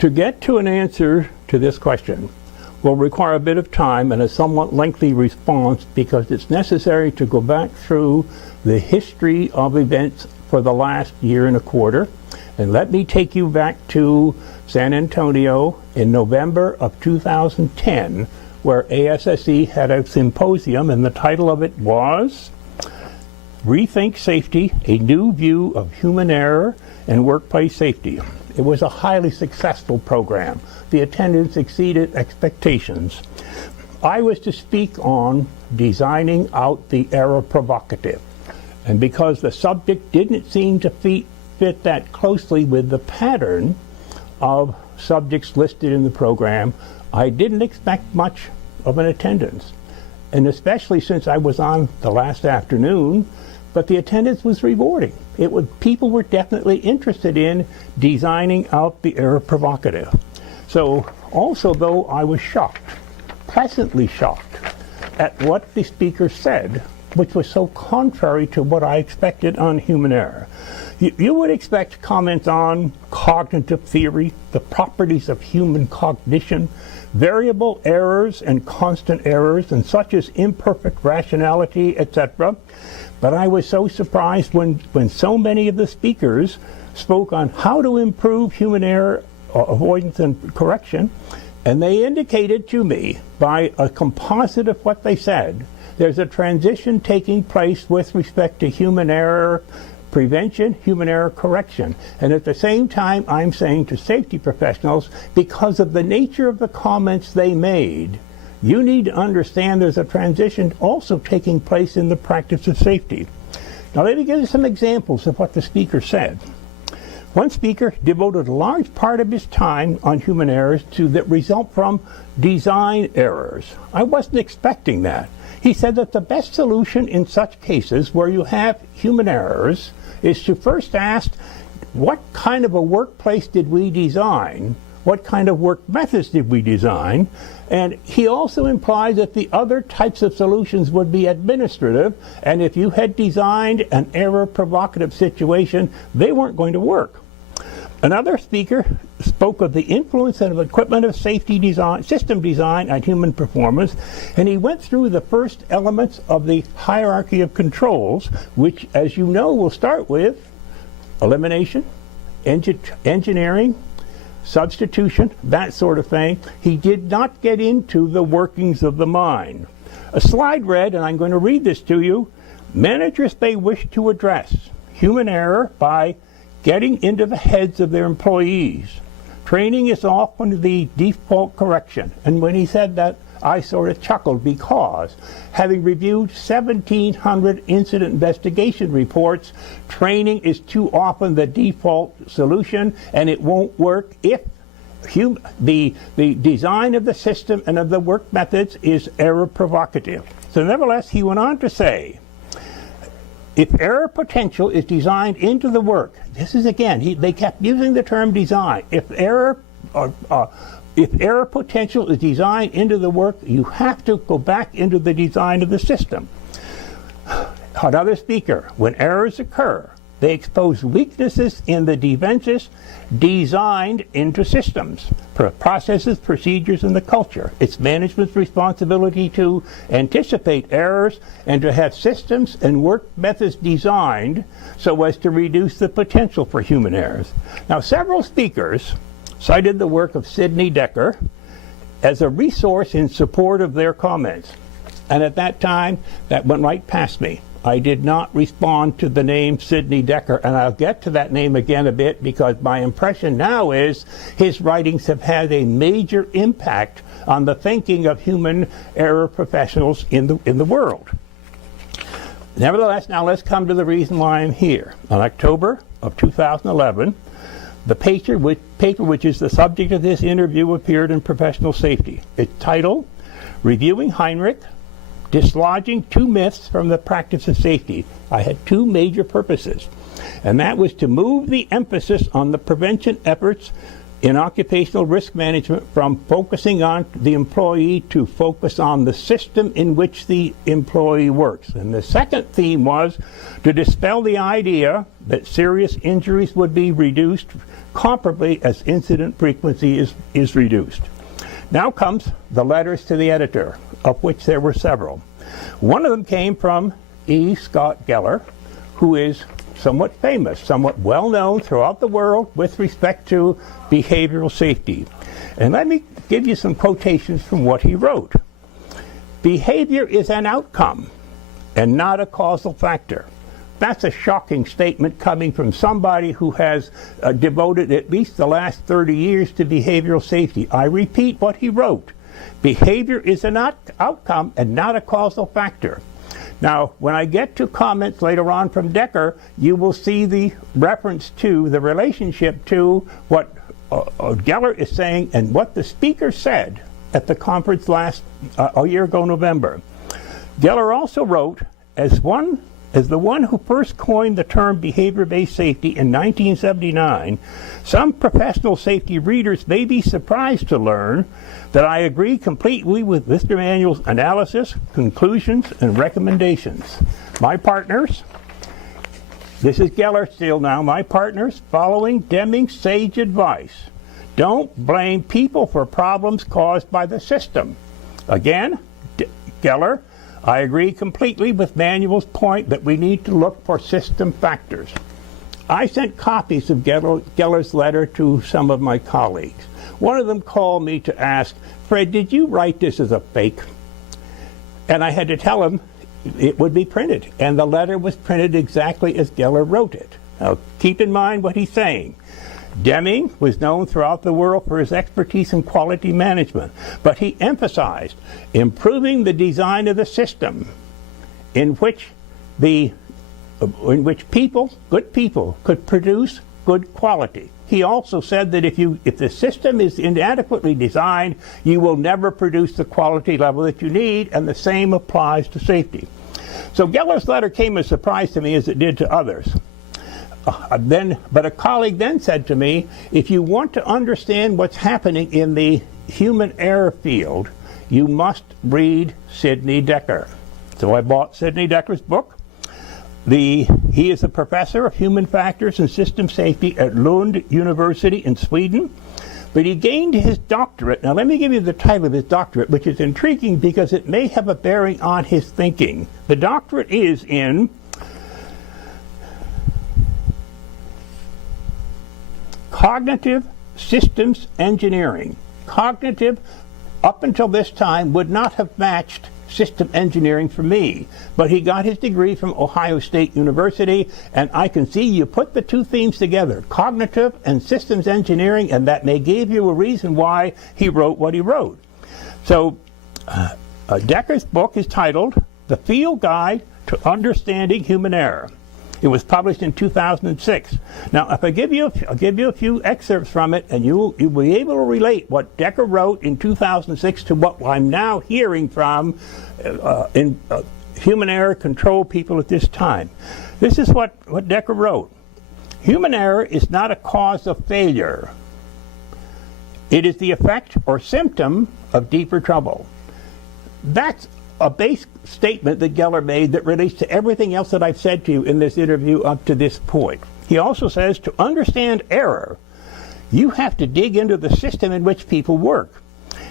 To get to an answer to this question will require a bit of time and a somewhat lengthy response because it's necessary to go back through the history of events for the last year and a quarter. And let me take you back to San Antonio in November of 2010, where ASSE had a symposium, and the title of it was Rethink Safety, a New View of Human Error and Workplace Safety. It was a highly successful program. The attendance exceeded expectations. I was to speak on designing out the error provocative. And because the subject didn't seem to fit that closely with the pattern of subjects listed in the program, I didn't expect much of an attendance. And especially since I was on the last afternoon, but the attendance was rewarding. People were definitely interested in designing out the error provocative. So also, though, I was shocked, pleasantly shocked, at what the speaker said, which was so contrary to what I expected on human error. You would expect comments on cognitive theory, the properties of human cognition, variable errors and constant errors, and such as imperfect rationality, etc. But I was so surprised when so many of the speakers spoke on how to improve human error avoidance and correction, and they indicated to me by a composite of what they said, there's a transition taking place with respect to human error prevention, human error correction. And at the same time, I'm saying to safety professionals, because of the nature of the comments they made, you need to understand there's a transition also taking place in the practice of safety. Now let me give you some examples of what the speaker said. One speaker devoted a large part of his time on human errors that result from design errors. I wasn't expecting that. He said that the best solution in such cases where you have human errors is to first ask, what kind of a workplace did we design? What kind of work methods did we design? And he also implied that the other types of solutions would be administrative, and if you had designed an error provocative situation, they weren't going to work. Another speaker spoke of the influence of equipment of safety design, system design on human performance, and he went through the first elements of the hierarchy of controls, which, as you know, will start with elimination, engineering, substitution, that sort of thing. He did not get into the workings of the mind. A slide read, and I'm going to read this to you, managers may wish to address human error by getting into the heads of their employees. Training is often the default correction. And when he said that, I sort of chuckled because, having reviewed 1,700 incident investigation reports, training is too often the default solution, and it won't work if the design of the system and of the work methods is error provocative. So nevertheless, he went on to say, if error potential is designed into the work, this is again, they kept using the term design. If error potential is designed into the work, you have to go back into the design of the system. Another speaker, when errors occur, they expose weaknesses in the defenses designed into systems, processes, procedures, and the culture. It's management's responsibility to anticipate errors and to have systems and work methods designed so as to reduce the potential for human errors. Now, several speakers cited the work of Sidney Dekker as a resource in support of their comments. And at that time, that went right past me. I did not respond to the name Sidney Dekker, and I'll get to that name again a bit because my impression now is his writings have had a major impact on the thinking of human error professionals in the world. Nevertheless, now let's come to the reason why I'm here. On October of 2011, the paper which is the subject of this interview appeared in Professional Safety. Its title, Reviewing Heinrich, Dislodging Two Myths from the Practice of Safety. I had two major purposes, and that was to move the emphasis on the prevention efforts in occupational risk management from focusing on the employee to focus on the system in which the employee works. And the second theme was to dispel the idea that serious injuries would be reduced comparably as incident frequency is reduced. Now comes the letters to the editor, of which there were several. One of them came from E. Scott Geller, who is somewhat famous, somewhat well known throughout the world with respect to behavioral safety. And let me give you some quotations from what he wrote. Behavior is an outcome and not a causal factor. That's a shocking statement coming from somebody who has devoted at least the last 30 years to behavioral safety. I repeat what he wrote. Behavior is an outcome and not a causal factor. Now, when I get to comments later on from Dekker, you will see the reference to the relationship to what Geller is saying and what the speaker said at the conference a year ago, November. Geller also wrote, as the one who first coined the term behavior-based safety in 1979, some professional safety readers may be surprised to learn that I agree completely with Mr. Manuel's analysis, conclusions, and recommendations. My partners, this is Geller still now, my partners, following Deming's sage advice, don't blame people for problems caused by the system. Again, Geller, I agree completely with Manuel's point that we need to look for system factors. I sent copies of Geller's letter to some of my colleagues. One of them called me to ask, Fred, did you write this as a fake? And I had to tell him it would be printed. And the letter was printed exactly as Geller wrote it. Now, keep in mind what he's saying. Deming was known throughout the world for his expertise in quality management, but he emphasized improving the design of the system in which people, good people, could produce good quality. He also said that if the system is inadequately designed, you will never produce the quality level that you need, and the same applies to safety. So Geller's letter came as a surprise to me as it did to others. But a colleague then said to me, if you want to understand what's happening in the human error field, you must read Sidney Dekker. So I bought Sidney Dekker's book. He is a professor of human factors and system safety at Lund University in Sweden. But he gained his doctorate. Now let me give you the title of his doctorate, which is intriguing because it may have a bearing on his thinking. The doctorate is in Cognitive Systems Engineering. Cognitive, up until this time, would not have matched system engineering for me, but he got his degree from Ohio State University, and I can see you put the two themes together, cognitive and systems engineering, and that may give you a reason why he wrote what he wrote. So Dekker's book is titled The Field Guide to Understanding Human Error. It was published in 2006. Now, if I'll give you a few excerpts from it, and you'll be able to relate what Dekker wrote in 2006 to what I'm now hearing from human error control people at this time. This is what Dekker wrote. Human error is not a cause of failure. It is the effect or symptom of deeper trouble. That's a base statement that Geller made that relates to everything else that I've said to you in this interview up to this point. He also says to understand error, you have to dig into the system in which people work.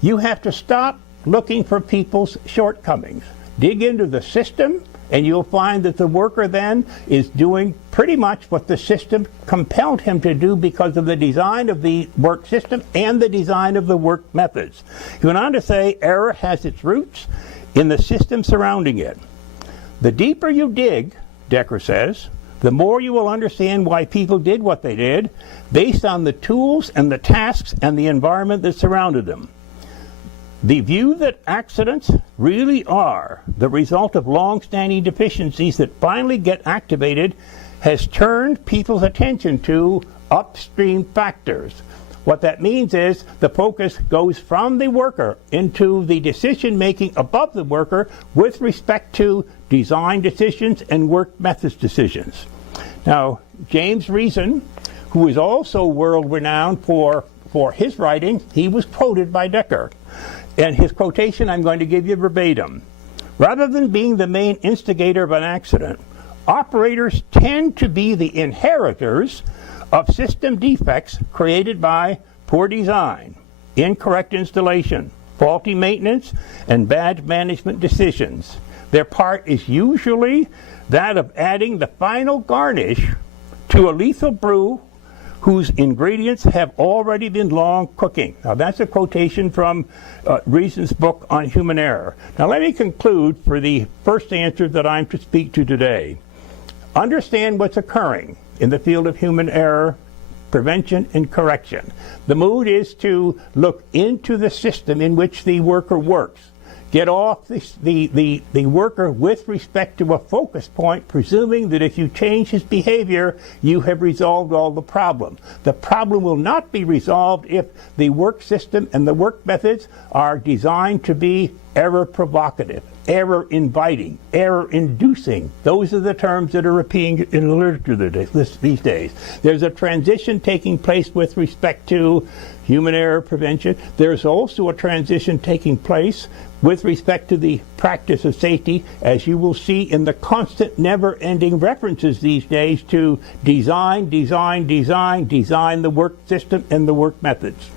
You have to stop looking for people's shortcomings. Dig into the system, and you'll find that the worker then is doing pretty much what the system compelled him to do because of the design of the work system and the design of the work methods. He went on to say error has its roots in the system surrounding it. The deeper you dig, Dekker says, the more you will understand why people did what they did based on the tools and the tasks and the environment that surrounded them. The view that accidents really are the result of long-standing deficiencies that finally get activated has turned people's attention to upstream factors. What that means is the focus goes from the worker into the decision-making above the worker with respect to design decisions and work methods decisions. Now, James Reason, who is also world-renowned for for his writing, he was quoted by Dekker. And his quotation I'm going to give you verbatim. Rather than being the main instigator of an accident, operators tend to be the inheritors of system defects created by poor design, incorrect installation, faulty maintenance, and bad management decisions. Their part is usually that of adding the final garnish to a lethal brew whose ingredients have already been long cooking. Now that's a quotation from Reason's book on human error. Now let me conclude for the first answer that I'm to speak to today. Understand what's occurring in the field of human error, prevention, and correction. The mood is to look into the system in which the worker works. Get off the worker with respect to a focus point, presuming that if you change his behavior, you have resolved all the problem. The problem will not be resolved if the work system and the work methods are designed to be error provocative, error inviting, error inducing. Those are the terms that are appearing in the literature these days. There's a transition taking place with respect to human error prevention. There's also a transition taking place with respect to the practice of safety, as you will see in the constant, never-ending references these days to design the work system and the work methods.